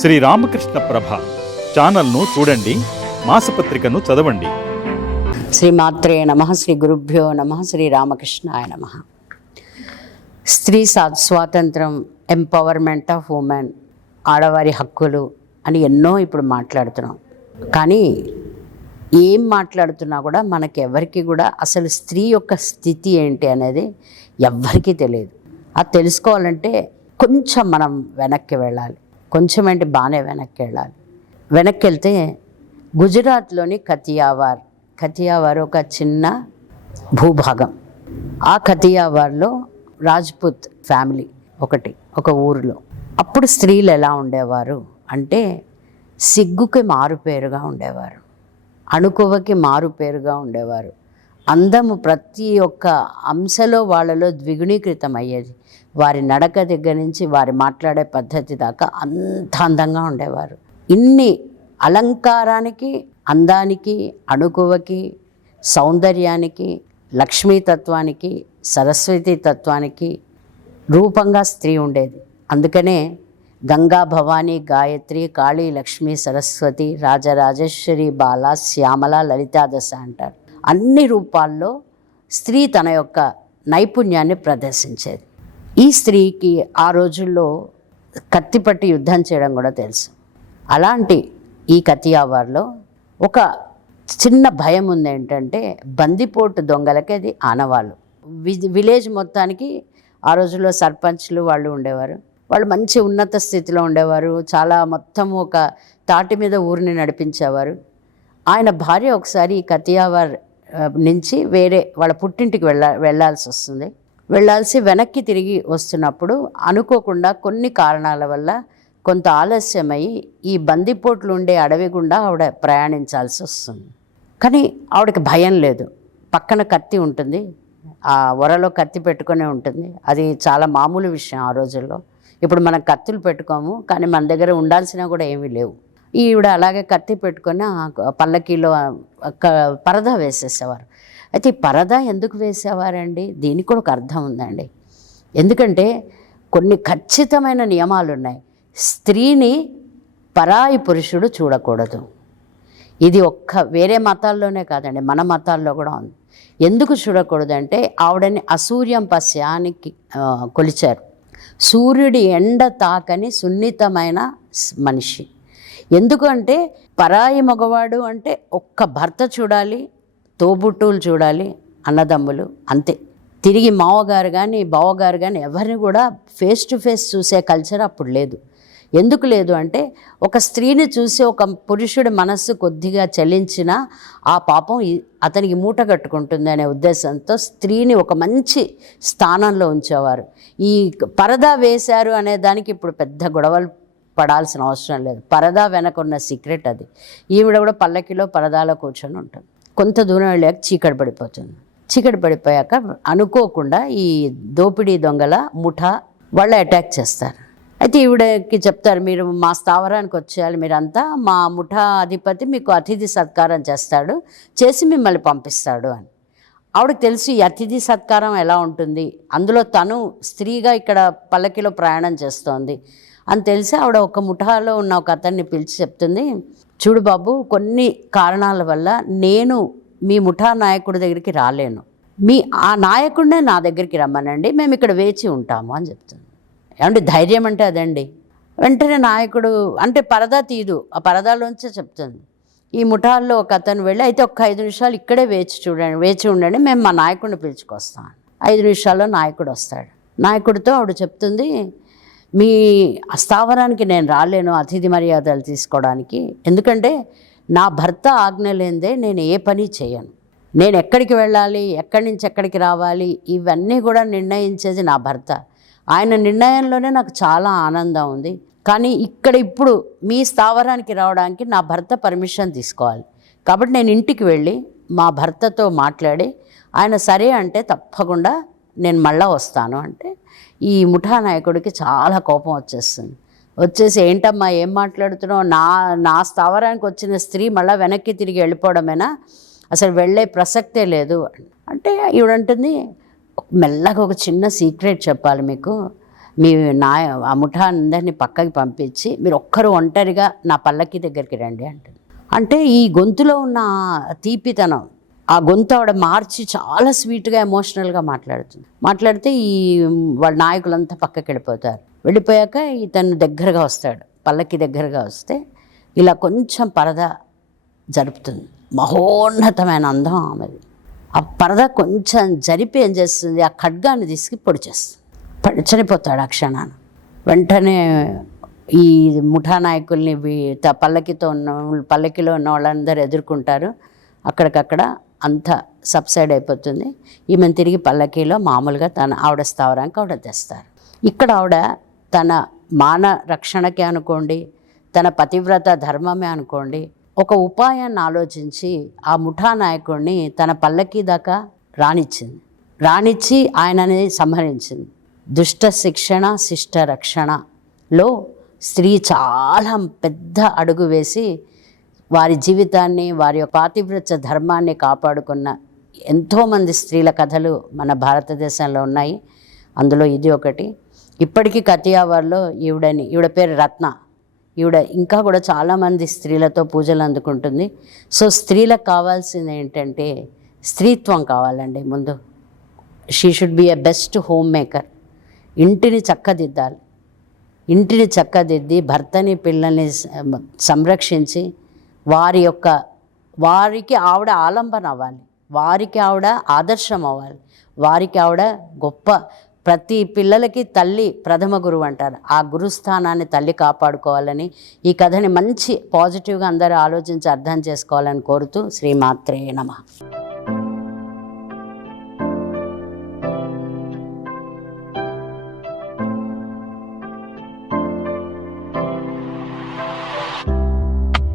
శ్రీ రామకృష్ణ ప్రభ ఛానల్ను చూడండి మాసపత్రికను చదవండి. శ్రీ మాత్రే నమ శ్రీ గురుభ్యో నమ శ్రీ రామకృష్ణాయ నమ. స్త్రీ స్వాతంత్రం ఎంపవర్మెంట్ ఆఫ్ ఉమెన్ ఆడవారి హక్కులు అని ఎన్నో ఇప్పుడు మాట్లాడుతున్నాం. కానీ ఏం మాట్లాడుతున్నా కూడా మనకి ఎవరికి కూడా అసలు స్త్రీ యొక్క స్థితి ఏంటి అనేది ఎవ్వరికీ తెలియదు. అది తెలుసుకోవాలంటే కొంచెం మనం వెనక్కి వెళ్ళాలి. కొంచెం అంటే బాగానే వెనక్కి వెళ్ళాలి వెనక్కి వెళ్తే గుజరాత్లోని కతియావార్ కతియావార్ ఒక చిన్న భూభాగం. ఆ కతియావార్లో రాజ్పుత్ ఫ్యామిలీ ఒకటి ఒక ఊరిలో. అప్పుడు స్త్రీలు ఎలా ఉండేవారు అంటే సిగ్గుకి మారుపేరుగా ఉండేవారు అణుకువకి మారుపేరుగా ఉండేవారు. అందము ప్రతి ఒక్క అంశలో వాళ్ళలో ద్విగుణీకృతం అయ్యేది వారి నడక దగ్గర నుంచి వారి మాట్లాడే పద్ధతి దాకా అంత అందంగా ఉండేవారు. ఇన్ని అలంకారానికి అందానికి అణుకువకి సౌందర్యానికి లక్ష్మీతత్వానికి సరస్వతి తత్వానికి రూపంగా స్త్రీ ఉండేది. అందుకనే గంగా భవానీ గాయత్రి కాళీ లక్ష్మి సరస్వతి రాజరాజేశ్వరి బాల శ్యామల లలితాదశ అంటారు. అన్ని రూపాల్లో స్త్రీ తన యొక్క నైపుణ్యాన్ని ప్రదర్శించేది. ఈ స్త్రీకి ఆ రోజుల్లో కత్తిపట్టి యుద్ధం చేయడం కూడా తెలుసు. అలాంటి ఈ కతియావార్లో ఒక చిన్న భయం ఉంది ఏంటంటే బందిపోటు దొంగలకి అది ఆనవాళ్ళు. వి- విలేజ్ మొత్తానికి ఆ రోజుల్లో సర్పంచ్లు వాళ్ళు ఉండేవారు. వాళ్ళు మంచి ఉన్నత స్థితిలో ఉండేవారు. చాలా మొత్తం ఒక తాటి మీద ఊరిని నడిపించేవారు. ఆయన భార్య ఒకసారి కతియావార్ నుంచి వేరే వాళ్ళ పుట్టింటికి వెళ్ళ వెళ్ళాల్సి వస్తుంది. వెళ్ళాల్సి వెనక్కి తిరిగి వస్తున్నప్పుడు అనుకోకుండా కొన్ని కారణాల వల్ల కొంత ఆలస్యమై ఈ బందిపోట్లు ఉండే అడవి గుండా ఆవిడ ప్రయాణించాల్సి వస్తుంది. కానీ ఆవిడకి భయం లేదు. పక్కన కత్తి ఉంటుంది. ఆ వరలో కత్తి పెట్టుకునే ఉంటుంది. అది చాలా మామూలు విషయం ఆ రోజుల్లో. ఇప్పుడు మనం కత్తులు పెట్టుకోము కానీ మన దగ్గర ఉండాల్సినా కూడా ఏమీ లేవు. ఈవిడ అలాగే కత్తి పెట్టుకొని ఆ పల్లకీలో పరదా వేసేసేవారు. అయితే ఈ పరదా ఎందుకు వేసేవారండి? దీనికి కూడా ఒక అర్థం ఉందండి. ఎందుకంటే కొన్ని ఖచ్చితమైన నియమాలు ఉన్నాయి స్త్రీని పరాయి పురుషుడు చూడకూడదు. ఇది ఒక్క వేరే మతాల్లోనే కాదండి మన మతాల్లో కూడా ఉంది. ఎందుకు చూడకూడదంటే ఆవిడని అసూర్యం పశ్యానికి కొలిచారు. సూర్యుడి ఎండ తాకని సున్నితమైన మనిషి. ఎందుకంటే పరాయి మగవాడు అంటే ఒక్క భర్త చూడాలి తోబుట్టువులు చూడాలి అన్నదమ్ములు అంతే. తిరిగి మావగారు కానీ బావగారు కానీ ఎవరిని కూడా ఫేస్ టు ఫేస్ చూసే కల్చర్ అప్పుడు లేదు. ఎందుకు లేదు అంటే ఒక స్త్రీని చూసి ఒక పురుషుడి మనస్సు కొద్దిగా చలించినా ఆ పాపం అతనికి మూట కట్టుకుంటుంది అనే ఉద్దేశంతో స్త్రీని ఒక మంచి స్థానంలో ఉంచేవారు. ఈ పరదా వేశారు అనే దానికి ఇప్పుడు పెద్ద గొడవలు పడాల్సిన అవసరం లేదు. పరదా వెనక ఉన్న సీక్రెట్ అది. ఈవిడ కూడా పల్లకిలో పరదాలో కూర్చొని ఉంటుంది. కొంత దూరం వెళ్ళాక చీకటి పడిపోతుంది. చీకటి పడిపోయాక అనుకోకుండా ఈ దోపిడీ దొంగల ముఠా వాళ్ళు అటాక్ చేస్తారు. అయితే ఈవిడకి చెప్తారు మీరు మా స్థావరానికి వచ్చేయాలి. మీరంతా మా ముఠా అధిపతి మీకు అతిథి సత్కారం చేస్తాడు. చేసి మిమ్మల్ని పంపిస్తాడు అని. ఆవిడకి తెలుసు ఈ అతిథి సత్కారం ఎలా ఉంటుంది. అందులో తను స్త్రీగా ఇక్కడ పల్లకిలో ప్రయాణం చేస్తోంది. అని తెలిసి ఆవిడ ఒక ముఠాలో ఉన్న ఒక అతన్ని పిలిచి చెప్తుంది చూడు బాబు కొన్ని కారణాల వల్ల నేను మీ ముఠా నాయకుడి దగ్గరికి రాలేను. మీ ఆ నాయకుడినే నా దగ్గరికి రమ్మనండి మేము ఇక్కడ వేచి ఉంటాము అని చెప్తుంది. ఏమంటే ధైర్యం అంటే అదండి. వెంటనే నాయకుడు అంటే పరదా తీదు ఆ పరదాలోంచే చెప్తుంది. ఈ ముఠాల్లో ఒక అతను వెళ్ళి అయితే ఒక ఐదు నిమిషాలు ఇక్కడే వేచి చూడండి వేచి ఉండండి మేము మా నాయకుడిని పిలుచుకొస్తాం ఐదు నిమిషాల్లో నాయకుడు వస్తాడు. నాయకుడితో ఆవిడ చెప్తుంది మీ స్థావరానికి నేను రాలేను అతిథి మర్యాదలు తీసుకోవడానికి. ఎందుకంటే నా భర్త ఆజ్ఞ లేదే నేను ఏ పని చేయను. నేను ఎక్కడికి వెళ్ళాలి ఎక్కడి నుంచి ఎక్కడికి రావాలి ఇవన్నీ కూడా నిర్ణయించేది నా భర్త. ఆయన నిర్ణయంలోనే నాకు చాలా ఆనందం ఉంది. కానీ ఇక్కడ ఇప్పుడు మీ స్థావరానికి రావడానికి నా భర్త పర్మిషన్ తీసుకోవాలి. కాబట్టి నేను ఇంటికి వెళ్ళి మా భర్తతో మాట్లాడి ఆయన సరే అంటే తప్పకుండా నేను మళ్ళా వస్తాను అంటే ఈ ముఠా నాయకుడికి చాలా కోపం వచ్చేస్తుంది. వచ్చేసి ఏంటమ్మా ఏం మాట్లాడుతున్నావు? నా నా స్థావరానికి వచ్చిన స్త్రీ మళ్ళీ వెనక్కి తిరిగి వెళ్ళిపోవడమేనా? అసలు వెళ్ళే ప్రసక్తే లేదు. అంటే ఈవిడంటుంది మెల్లగా ఒక చిన్న సీక్రెట్ చెప్పాలి మీకు. మీ నాయ ఆ ముఠా అందరినీ పక్కకి పంపించి మీరు ఒక్కరు ఒంటరిగా నా పల్లకి దగ్గరికి రండి అంటుంది. అంటే ఈ గొంతులో ఉన్న తీపితనం ఆ గొంతు ఆవిడ మార్చి చాలా స్వీట్గా ఎమోషనల్గా మాట్లాడుతుంది. మాట్లాడితే ఈ వాళ్ళ నాయకులంతా పక్కకి వెళ్ళిపోతారు. వెళ్ళిపోయాక ఇతను దగ్గరగా వస్తాడు. పల్లకి దగ్గరగా వస్తే ఇలా కొంచెం పరద జరుపుతుంది. మహోన్నతమైన అందం ఆమెది. ఆ పరద కొంచెం జరిపి ఏం చేస్తుంది? ఆ ఖడ్గాన్ని తీసుకు పొడి చేస్తుంది. పడి చనిపోతాడు ఆ క్షణాన. వెంటనే ఈ ముఠా నాయకుల్ని పల్లకితో ఉన్న పల్లకిలో ఉన్న వాళ్ళందరూ ఎదుర్కొంటారు. అక్కడికక్కడ అంతా సబ్సైడ్ అయిపోతుంది. ఈమెను తిరిగి పల్లకీలో మామూలుగా తన ఆవిడ స్థావరానికి ఆవిడ తెస్తారు. ఇక్కడ ఆవిడ తన మాన రక్షణకే అనుకోండి తన పతివ్రత ధర్మమే అనుకోండి ఒక ఉపాయాన్ని ఆలోచించి ఆ ముఠా నాయకుడిని తన పల్లకి దాకా రాణిచ్చింది రాణిచ్చి ఆయనని సంహరించింది. దుష్ట శిక్షణ శిష్ట రక్షణలో స్త్రీ చాలా పెద్ద అడుగు వేసి వారి జీవితాన్ని వారి యొక్క పాతివ్రత్య ధర్మాన్ని కాపాడుకున్న ఎంతోమంది స్త్రీల కథలు మన భారతదేశంలో ఉన్నాయి. అందులో ఇది ఒకటి. ఇప్పటికీ కతియావార్లో ఈవిడని ఈవిడ పేరు రత్న. ఈవిడ ఇంకా కూడా చాలామంది స్త్రీలతో పూజలు అందుకుంటుంది. సో స్త్రీలకు కావాల్సింది ఏంటంటే స్త్రీత్వం కావాలండి ముందు. She should be a best home maker ఇంటిని చక్కదిద్దాలి. ఇంటిని చక్కదిద్ది భర్తని పిల్లల్ని సంరక్షించి వారి యొక్క వారికి ఆవిడ ఆలంబన అవ్వాలి. వారికి ఆవిడ ఆదర్శం అవ్వాలి. వారికి ఆవిడ గొప్ప ప్రతి పిల్లలకి తల్లి ప్రథమ గురువు అంటారు. ఆ గురుస్థానాన్ని తల్లి కాపాడుకోవాలని ఈ కథని మంచి పాజిటివ్గా అందరూ ఆలోచించి అర్థం చేసుకోవాలని కోరుతూ శ్రీమాత్రే నమ.